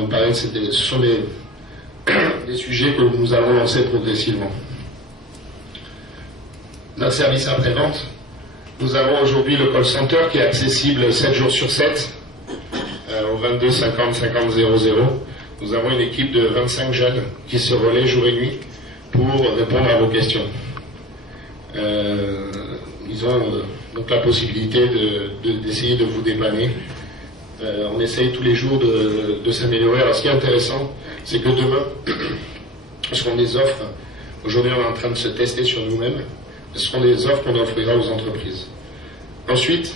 Donc pareil, ce sont des sujets que nous allons lancer progressivement. Notre service après-vente, nous avons aujourd'hui le call center qui est accessible 7 jours sur 7 au 22 50 50 00. Nous avons une équipe de 25 jeunes qui se relaient jour et nuit pour répondre à vos questions. Ils ont donc la possibilité d'essayer de vous dépanner. On essaye tous les jours de s'améliorer. Alors ce qui est intéressant, c'est que demain, ce seront des offres. Aujourd'hui, on est en train de se tester sur nous-mêmes. Ce seront des offres qu'on offrira aux entreprises. Ensuite,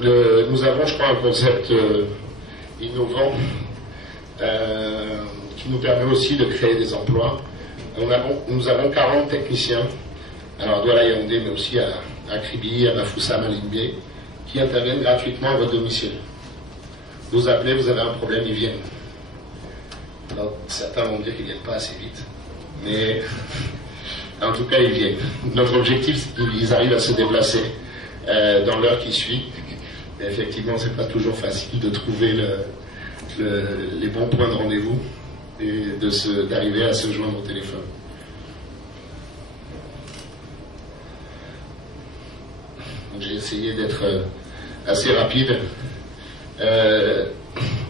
nous avons, je crois, un concept innovant qui nous permet aussi de créer des emplois. Nous avons 40 techniciens, alors à Douala Yaoundé, mais aussi à Kribi, à Bafoussam, à Limbé, qui interviennent gratuitement à votre domicile. Vous appelez, vous avez un problème, ils viennent. Alors, certains vont dire qu'ils ne viennent pas assez vite, mais en tout cas, ils viennent. Notre objectif, c'est qu'ils arrivent à se déplacer dans l'heure qui suit. Et effectivement, c'est pas toujours facile de trouver les bons points de rendez-vous et d'arriver à se joindre au téléphone. J'ai essayé d'être assez rapide.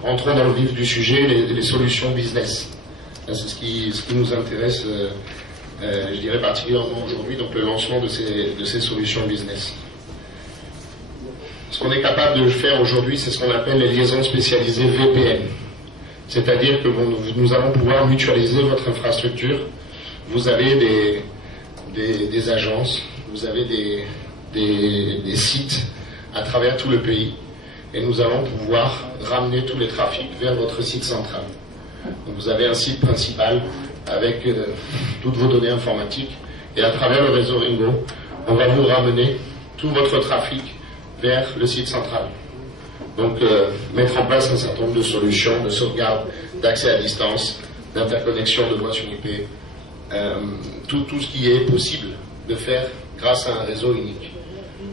Entrons dans le vif du sujet, les solutions business. C'est ce qui nous intéresse, je dirais particulièrement aujourd'hui, donc le lancement de ces solutions business. Ce qu'on est capable de faire aujourd'hui, c'est ce qu'on appelle les liaisons spécialisées VPN. C'est-à-dire que nous allons pouvoir mutualiser votre infrastructure. Vous avez des agences, vous avez des sites à travers tout le pays. Et nous allons pouvoir ramener tous les trafics vers votre site central. Donc vous avez un site principal avec toutes vos données informatiques. Et à travers le réseau Ringo, on va vous ramener tout votre trafic vers le site central. Donc mettre en place un certain nombre de solutions de sauvegarde, d'accès à distance, d'interconnexion de voix sur IP, tout ce qui est possible de faire grâce à un réseau unique.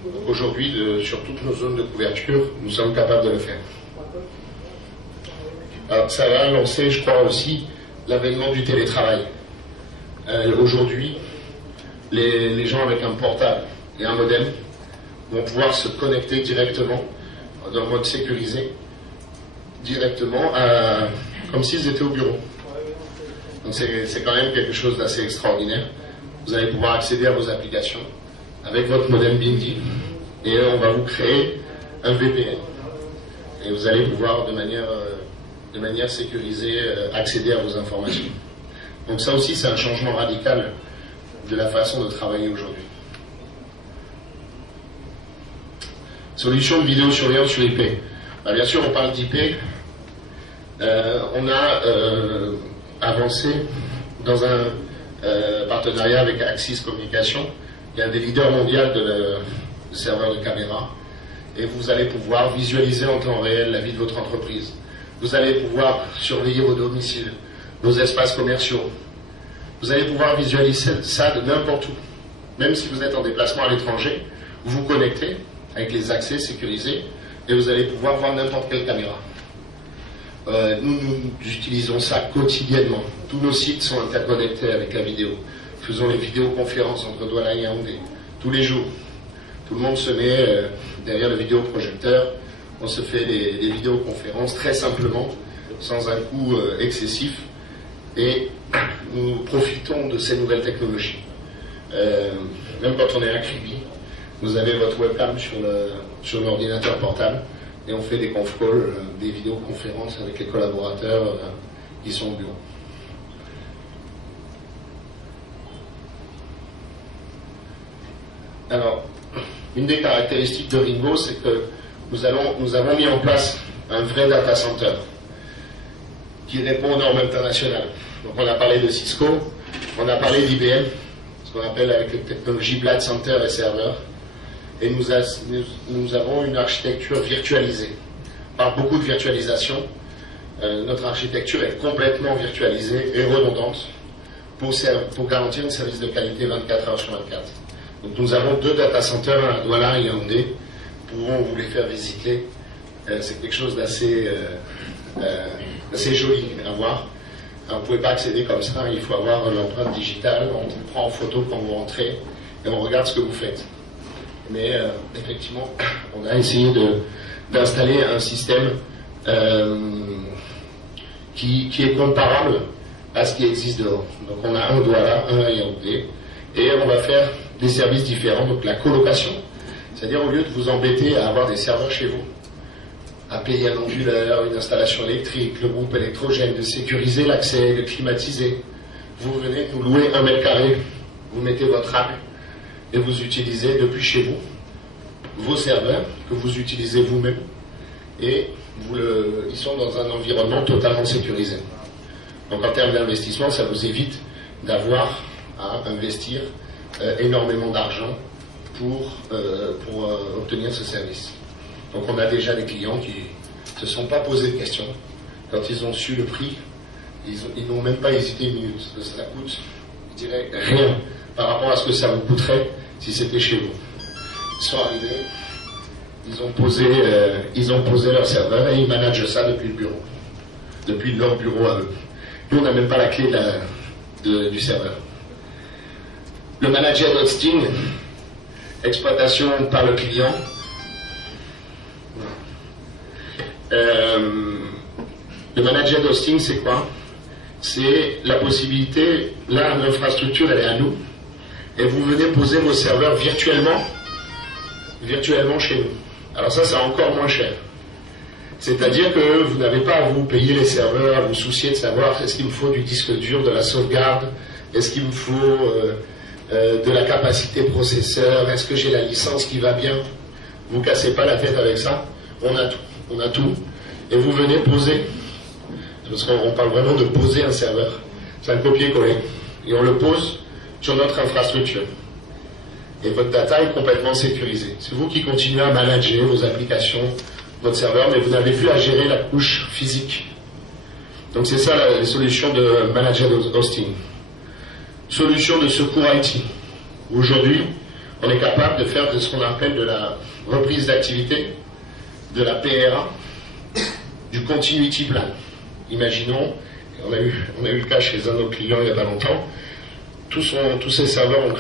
Donc aujourd'hui, sur toutes nos zones de couverture, nous sommes capables de le faire. Alors, ça va lancer, je crois aussi, l'avènement du télétravail. Aujourd'hui, les gens avec un portable et un modem vont pouvoir se connecter directement dans le mode sécurisé, directement, comme s'ils étaient au bureau. Donc c'est quand même quelque chose d'assez extraordinaire. Vous allez pouvoir accéder à vos applications avec votre modem Bindi et on va vous créer un VPN. Et vous allez pouvoir de manière sécurisée accéder à vos informations. Donc ça aussi, c'est un changement radical de la façon de travailler aujourd'hui. Solution de vidéosurveillance sur IP. Bien sûr, on parle d'IP. On a avancé dans un partenariat avec Axis Communication, qui est un des leaders mondiaux de serveurs de caméra. Et vous allez pouvoir visualiser en temps réel la vie de votre entreprise. Vous allez pouvoir surveiller vos domiciles, vos espaces commerciaux. Vous allez pouvoir visualiser ça de n'importe où. Même si vous êtes en déplacement à l'étranger, vous vous connectez avec les accès sécurisés et vous allez pouvoir voir n'importe quelle caméra. Nous utilisons ça quotidiennement. Tous nos sites sont interconnectés avec la vidéo. Faisons les vidéoconférences entre Douala et Yaoundé tous les jours. Tout le monde se met derrière le vidéoprojecteur. On se fait des vidéoconférences très simplement, sans un coût excessif. Et nous profitons de ces nouvelles technologies. Même quand on est à Kribi, vous avez votre webcam sur l'ordinateur portable et on fait des conf calls, des vidéoconférences avec les collaborateurs qui sont au bureau. Alors, une des caractéristiques de Ringo, c'est que nous avons mis en place un vrai data center qui répond aux normes internationales. Donc on a parlé de Cisco, on a parlé d'IBM, ce qu'on appelle avec les technologies Blade Center et serveur. Et nous avons une architecture virtualisée. Par beaucoup de virtualisation, notre architecture est complètement virtualisée et redondante pour garantir un service de qualité 24 heures sur 24. Donc nous avons 2 data centers à Douala et Yaoundé. Nous pouvons vous les faire visiter. C'est quelque chose d'assez assez joli à voir. Vous ne pouvez pas accéder comme ça, il faut avoir l'empreinte digitale, on vous prend en photo quand vous rentrez et on regarde ce que vous faites. Mais effectivement, on a essayé d'installer un système qui est comparable à ce qui existe dehors. Donc on a un Douala, un Yaoundé, et on va faire des services différents, donc la colocation, c'est-à-dire au lieu de vous embêter à avoir des serveurs chez vous, à payer un onduleur, une installation électrique, le groupe électrogène, de sécuriser l'accès, de climatiser. Vous venez nous louer 1 mètre carré, vous mettez votre app et vous utilisez depuis chez vous vos serveurs que vous utilisez vous-même et ils sont dans un environnement totalement sécurisé. Donc en termes d'investissement, ça vous évite d'avoir à investir énormément d'argent pour obtenir ce service. Donc on a déjà des clients qui ne se sont pas posé de questions. Quand ils ont su le prix, ils n'ont même pas hésité une minute. Ça coûte, je dirais, rien par rapport à ce que ça vous coûterait si c'était chez vous. Ils sont arrivés, ils ont posé leur serveur et ils managent ça depuis le bureau. Depuis leur bureau à eux. Nous, on n'a même pas la clé du serveur. Le manager hosting, exploitation par le client. Le manager hosting, c'est quoi? C'est la possibilité, là, l'infrastructure, elle est à nous, et vous venez poser vos serveurs virtuellement chez nous. Alors ça, c'est encore moins cher. C'est-à-dire que vous n'avez pas à vous payer les serveurs, à vous soucier de savoir est-ce qu'il me faut du disque dur, de la sauvegarde, est-ce qu'il me faut de la capacité processeur, est-ce que j'ai la licence qui va bien. Vous cassez pas la tête avec ça, on a tout. Et vous venez poser, parce qu'on parle vraiment de poser un serveur, c'est un copier-coller, et on le pose sur notre infrastructure. Et votre data est complètement sécurisée. C'est vous qui continuez à manager vos applications, votre serveur, mais vous n'avez plus à gérer la couche physique. Donc c'est ça la solution de manager hosting. Solution de secours IT. Aujourd'hui, on est capable de faire de ce qu'on appelle de la reprise d'activité, de la PRA, du continuity plan. Imaginons, on a eu le cas chez un de nos clients il n'y a pas longtemps, tous ces serveurs ont